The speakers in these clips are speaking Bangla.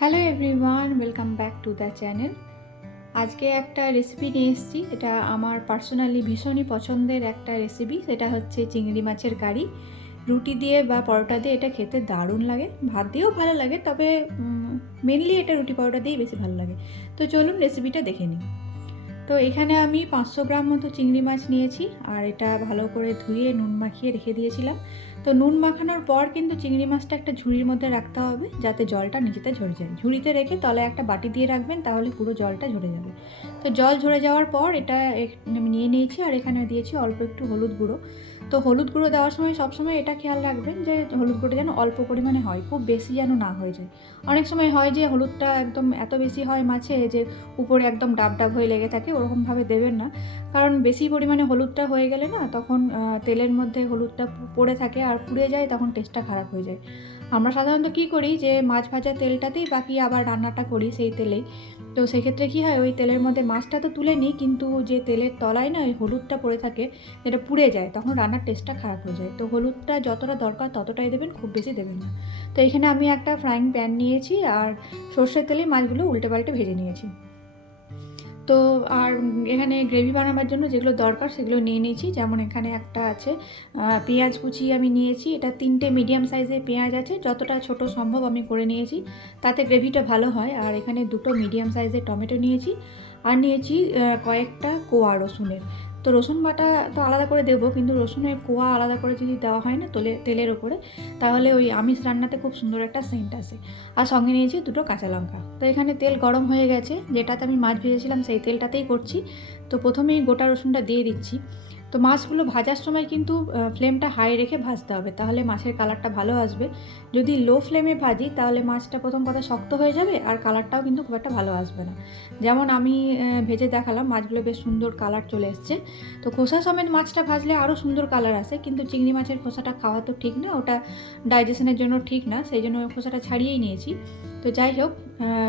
Hello everyone, welcome back to the channel. আজকে একটা রেসিপি নিয়ে এসেছি। এটা আমার পার্সোনালি ভীষণই পছন্দের একটা রেসিপি সেটা হচ্ছে চিংড়ি মাছের কারি। রুটি দিয়ে বা পরোটা দিয়ে এটা খেতে দারুণ লাগে। ভাত দিয়েও ভালো লাগে, তবে মেনলি এটা রুটি পরোটা দিয়েই বেশি ভালো লাগে। তো চলুন রেসিপিটা দেখে নিই। তো এখানে আমি পাঁচশো গ্রাম মতো চিংড়ি মাছ নিয়েছি আর এটা ভালো করে ধুয়ে নুন মাখিয়ে রেখে দিয়েছিলাম। তো নুন মাখানোর পর কিন্তু চিংড়ি মাছটা একটা ঝুড়ির মধ্যে রাখতে হবে যাতে জলটা নিজেতে ঝরে যায়। ঝুড়িতে রেখে তলে একটা বাটি দিয়ে রাখবেন তাহলে পুরো জলটা ঝরে যাবে। তো জল ঝরে যাওয়ার পর এটা নিয়ে নিয়েছি আর এখানে দিয়েছি অল্প একটু হলুদ গুঁড়ো। তো হলুদ গুঁড়ো দেওয়ার সময় সবসময় এটা খেয়াল রাখবেন যে হলুদ গুঁড়ো যেন অল্প পরিমাণে হয়, খুব বেশি যেন না হয়ে যায়। অনেক সময় হয় যে হলুদটা একদম এত বেশি হয় মাছে যে উপরে একদম ডাব ডাব হয়ে লেগে থাকে, ওরকমভাবে দেবেন না। কারণ বেশি পরিমাণে হলুদটা হয়ে গেলে না তখন তেলের মধ্যে হলুদটা পড়ে থাকে আর পুড়ে যায়, তখন টেস্টটা খারাপ হয়ে যায়। আমরা সাধারণত কী করি যে মাছ ভাজা তেলটাতেই বাকি আবার রান্নাটা করি সেই তেলেই। তো সেক্ষেত্রে কী হয়, ওই তেলের মধ্যে মাছটা তো তুলে নিই, কিন্তু যে তেলের তলায় না ওই হলুদটা পড়ে থাকে, যেটা পুড়ে যায়, তখন রান্নার টেস্টটা খারাপ হয়ে যায়। তো হলুদটা যতটা দরকার ততটাই দেবেন, খুব বেশি দেবেন না। তো এখানে আমি একটা ফ্রাইং প্যান নিয়েছি, আর সর্ষের তেলে মাছগুলো উল্টে পাল্টে ভেজে নিয়েছি। তো আর এখানে গ্রেভি বানাবার জন্য যেগুলো দরকার সেগুলো নিয়ে নিয়েছি। যেমন এখানে একটা আছে পেঁয়াজ কুচি আমি নিয়েছি। এটা তিনটে মিডিয়াম সাইজের পেঁয়াজ আছে, যতটা ছোট সম্ভব আমি করে নিয়েছি। তাতে গ্রেভিটা ভালো হয়। আর এখানে দুটো মিডিয়াম সাইজের টমেটো নিয়েছি। আর নিয়েছি কয়েকটা কোয়া রসুনের। তো রসুন বাটা তো আলাদা করে দেবো, কিন্তু রসুনের কোয়া আলাদা করে যদি দেওয়া হয় না তোলে, তেলের ওপরে, তাহলে ওই আমিষ রান্নাতে খুব সুন্দর একটা সেন্ট আসে। আর সঙ্গে নিয়েছি দুটো কাঁচা লঙ্কা। তো এখানে তেল গরম হয়ে গেছে, যেটাতে আমি মাছ ভেজেছিলাম সেই তেলটাতেই করছি। তো প্রথমেই গোটা রসুনটা দিয়ে দিচ্ছি। তো মাছগুলো ভাজার সময় কিন্তু ফ্লেমটা হাই রেখে ভাজতে হবে। তাহলে মাছের কালারটা ভালো আসবে। যদি লো ফ্লেমে ভাজি, তাহলে মাছটা প্রথম কথা শক্ত হয়ে যাবে আর কালারটাও কিন্তু খুব একটা ভালো আসবে না। যেমন আমি ভেজে দেখালাম, মাছগুলো বেশ সুন্দর কালার চলে এসছে। তো খোসা সমেত মাছটা ভাজলে আরও সুন্দর কালার আসে, কিন্তু চিংড়ি মাছের খোসাটা খাওয়া তো ঠিক না, ওটা ডাইজেশনের জন্য ঠিক না, সেই জন্য ওই খোসাটা ছাড়িয়েই নিয়েছি। তো যাই হোক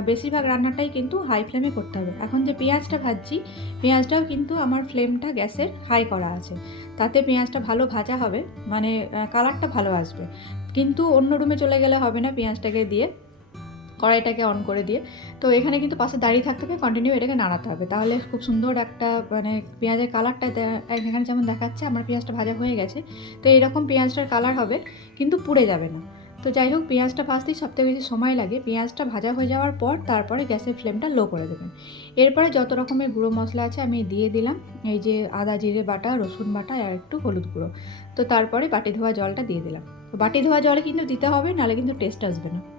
বেশিরভাগ রান্নাটাই কিন্তু হাই ফ্লেমে করতে হবে। এখন যে পেঁয়াজটা ভাজছি, পেঁয়াজটাও কিন্তু আমার ফ্লেমটা গ্যাসের হাই করা আছে। তাতে পেঁয়াজটা ভালো ভাজা হবে মানে কালারটা ভালো আসবে। কিন্তু অন্য রুমে চলে গেলে হবে না পেঁয়াজটাকে দিয়ে, কড়াইটাকে অন করে দিয়ে। তো এখানে কিন্তু পাশে দাঁড়িয়ে থাকতে হবে কন্টিনিউ এটাকে নাড়াতে হবে। তাহলে খুব সুন্দর একটা মানে পেঁয়াজের কালারটা এখানে যেমন দেখাচ্ছে, আমার পেঁয়াজটা ভাজা হয়ে গেছে। তো এরকম পেঁয়াজটার কালার হবে, কিন্তু পুড়ে যাবে না। তো যাই হোক, পেঁয়াজটা ভাজতেই সবথেকে বেশি সময় লাগে। পেঁয়াজটা ভাজা হয়ে যাওয়ার পর তারপরে গ্যাসের ফ্লেমটা লো করে দেবেন। এরপরে যত রকমের গুঁড়ো মশলা আছে আমি দিয়ে দিলাম। এই যে আদা, জিরে বাটা, রসুন বাটা আর একটু হলুদ গুঁড়ো। তো তারপরে বাটি ধোয়া জলটা দিয়ে দিলাম। তো বাটি ধোয়া জলে কিন্তু দিতে হবে, নাহলে কিন্তু টেস্ট আসবে না।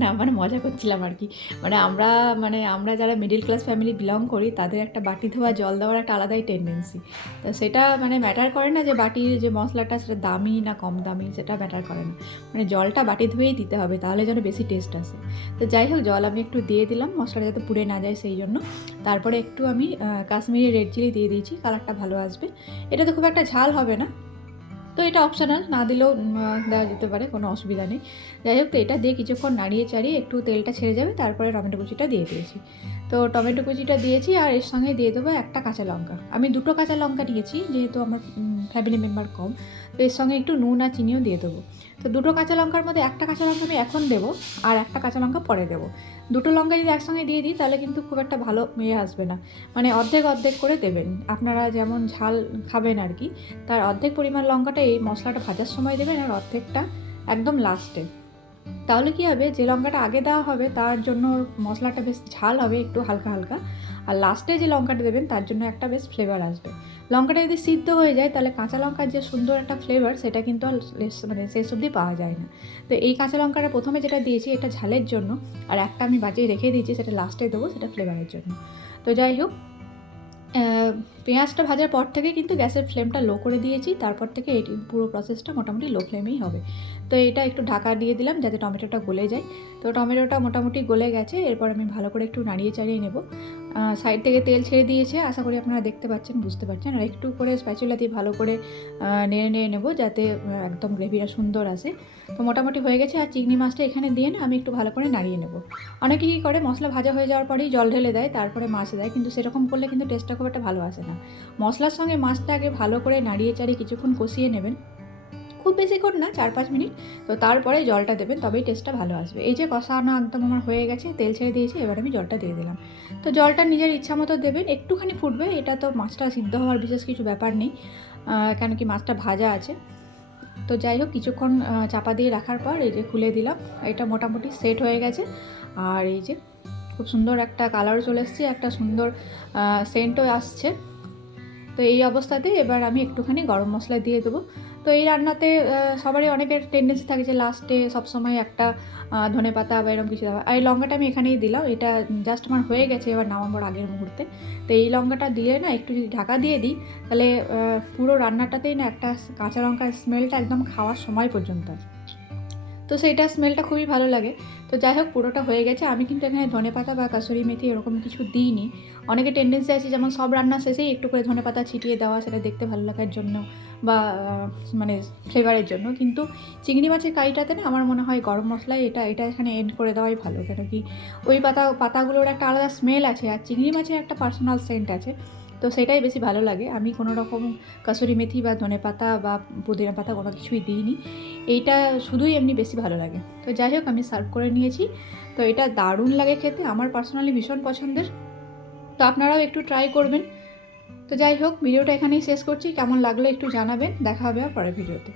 না মানে মজা করছিলাম আর কি। মানে আমরা মানে আমরা যারা মিডিল ক্লাস ফ্যামিলি বিলং করি, তাদের একটা বাটি ধোয়া, জল দেওয়ার একটা আলাদাই টেন্ডেন্সি তো সেটা মানে ম্যাটার করে না যে বাটির যে মশলাটা সেটা দামি না কম দামি, সেটা ম্যাটার করে না। মানে জলটা বাটি ধুয়েই দিতে হবে, তাহলে যেন বেশি টেস্ট আসে। তো যাই হোক, জল আমি একটু দিয়ে দিলাম, মশলাটা যাতে পুড়ে না যায় সেই জন্য। তারপরে একটু আমি কাশ্মীরি রেড চিলি দিয়ে দিয়েছি কালারটা ভালো আসবে। এটা তো খুব একটা ঝাল হবে না এটা অপশনাল না দিলেও দেওয়া যেতে পারে, কোনো অসুবিধা নেই। যাই হোক, তো এটা দিয়ে কিছুক্ষণ নাড়িয়ে চাড়িয়ে একটু তেলটা ছেড়ে যাবে, তারপরে টমেটো কুচিটা দিয়ে দিয়েছি। তো টমেটো কুচিটা দিয়েছি আর এর সঙ্গে দিয়ে দেবো একটা কাঁচা লঙ্কা। আমি দুটো কাঁচা লঙ্কা নিয়েছি যেহেতু আমার ফ্যামিলি মেম্বার কম, তো এর সঙ্গে একটু নুন আর চিনিও দিয়ে দেবো। তো দুটো কাঁচা লঙ্কার মধ্যে একটা কাঁচা লঙ্কা আমি এখন দেবো আর একটা কাঁচা লঙ্কা পরে দেবো। দুটো লঙ্কা যদি একসঙ্গে দিয়ে দিই, তাহলে কিন্তু খুব একটা ভালো মেয়ে আসবে না। মানে অর্ধেক অর্ধেক করে দেবেন। আপনারা যেমন ঝাল খাবেন আর কি, তার অর্ধেক পরিমাণ লঙ্কাটা এই মশলাটা ভাজার সময় দেবেন আর অর্ধেকটা একদম লাস্টে তাহলে কি হবে? যে লঙ্কাটা আগে দেওয়া হবে, তার জন্য মশলাটা বেশ ঝাল হবে, একটু হালকা হালকা। আর লাস্টে যে লঙ্কাটা দেবেন, তার জন্য একটা বেশ ফ্লেভার আসবে। লঙ্কাটা যদি সিদ্ধ হয়ে যায়, তাহলে কাঁচা লঙ্কার যে সুন্দর একটা ফ্লেভার সেটা কিন্তু মানে শেষ অবধি পাওয়া যায় না। তো এই কাঁচা লঙ্কাটা প্রথমে যেটা দিয়েছি, এটা ঝালের জন্য। আর একটা আমি বাজিয়ে রেখে দিয়েছি, সেটা লাস্টে দেবো, সেটা ফ্লেভারের জন্য। তো যাই হোক পেঁয়াজটা ভাজার পর থেকে কিন্তু গ্যাসের ফ্লেমটা লো করে দিয়েছি, তারপর থেকে এটি পুরো প্রসেসটা মোটামুটি লো ফ্লেমেই হবে। তো এটা একটু ঢাকা দিয়ে দিলাম যাতে টমেটোটা গলে যায়। তো টমেটোটা মোটামুটি গলে গেছে, এরপর আমি ভালো করে একটু নাড়িয়ে চাড়িয়ে নেব। সাইড থেকে তেল ছেড়ে দিয়েছে। আশা করি আপনারা দেখতে পাচ্ছেন, বুঝতে পারছেন। আর একটু করে স্প্যাচুলা দিয়ে ভালো করে নেড়ে নেড়ে নেব যাতে একদম গ্রেভিটা সুন্দর আসে। তো মোটামুটি হয়ে গেছে। আর চিংড়ি মাছটা এখানে দিয়ে না আমি একটু ভালো করে নাড়িয়ে নেব। অনেকে কী করে, মশলা ভাজা হয়ে যাওয়ার পরেই জল ঢেলে দেয়, তারপরে মাছ দেয়। কিন্তু সেরকম করলে কিন্তু টেস্টটা খুব একটা ভালো আসে না। মশলার সঙ্গে মাছটা আগে ভালো করে নাড়িয়ে চাড়িয়ে কিছুক্ষণ কষিয়ে নেবেন। খুব বেশিক্ষণ না, চার পাঁচ মিনিট। তো তারপরে জলটা দেবেন, তবেই টেস্টটা ভালো আসবে। এই যে কষানো একদম আমার হয়ে গেছে, তেল ছেড়ে দিয়েছি, এবার আমি জলটা দিয়ে দিলাম। তো জলটা নিজের ইচ্ছা মতো দেবেন, একটুখানি ফুটবে, এটা তো মাছটা সিদ্ধ হওয়ার বিশেষ কিছু ব্যাপার নেই কেন কি মাছটা ভাজা আছে। তো যাই হোক, কিছুক্ষণ চাপা দিয়ে রাখার পর এই যে খুলে দিলাম, এটা মোটামুটি সেট হয়ে গেছে। আর এই যে খুব সুন্দর একটা কালারও চলে এসছে, একটা সুন্দর সেন্টও আসছে। তো এই অবস্থাতে এবার আমি একটুখানি গরম মশলা দিয়ে দেবো। তো এই রান্নাতে সবারই অনেকের টেন্ডেন্সি থাকে যে লাস্টে সবসময় একটা ধনে পাতা বা এরকম কিছু দেওয়া। আর এই লঙ্কাটা আমি এখানেই দিলাম। এটা জাস্ট আমার হয়ে গেছে এবার নামাবার আগের মুহূর্তে। তো এই লঙ্কাটা দিয়ে না একটু যদি ঢাকা দিয়ে দিই, তাহলে পুরো রান্নাটাতেই না একটা কাঁচা লঙ্কার স্মেলটা একদম খাওয়ার সময় পর্যন্ত আছে তো সেইটা স্মেলটা খুবই ভালো লাগে। তো যাই হোক, পুরোটা হয়ে গেছে। আমি কিন্তু এখানে ধনে পাতা বা কাসুরি মেথি এরকম কিছু দিইনি। অনেকে টেন্ডেন্সি আছে যেমন সব রান্না শেষেই একটু করে ধনে পাতা ছিটিয়ে দেওয়া, সেটা দেখতে ভালো লাগার জন্য। বা মানে ফ্লেভারের জন্য। কিন্তু চিংড়ি মাছের কারিটাতে না আমার মনে হয় গরম মশলায় এটা এটা এখানে এড করে দেওয়াই ভালো। কেন কি ওই পাতা, পাতাগুলোর একটা আলাদা স্মেল আছে আর চিংড়ি মাছের একটা পার্সোনাল সেন্ট আছে। তো সেটাই বেশি ভালো লাগে। আমি কোনো রকম কাসুরি মেথি বা ধনে পাতা বা পুদিনা পাতা কোনো কিছুই দিইনি। এইটা শুধুই এমনি বেশি ভালো লাগে। তো যাই হোক, আমি সার্ভ করে নিয়েছি। তো এটা দারুণ লাগে খেতে। আমার পার্সোনালি ভীষণ পছন্দের। তো আপনারাও একটু ট্রাই করবেন। তো যাই হোক, ভিডিওটা এখানেই শেষ করছি। কেমন লাগল একটু জানাবেন। দেখা হবে পরের ভিডিওতে।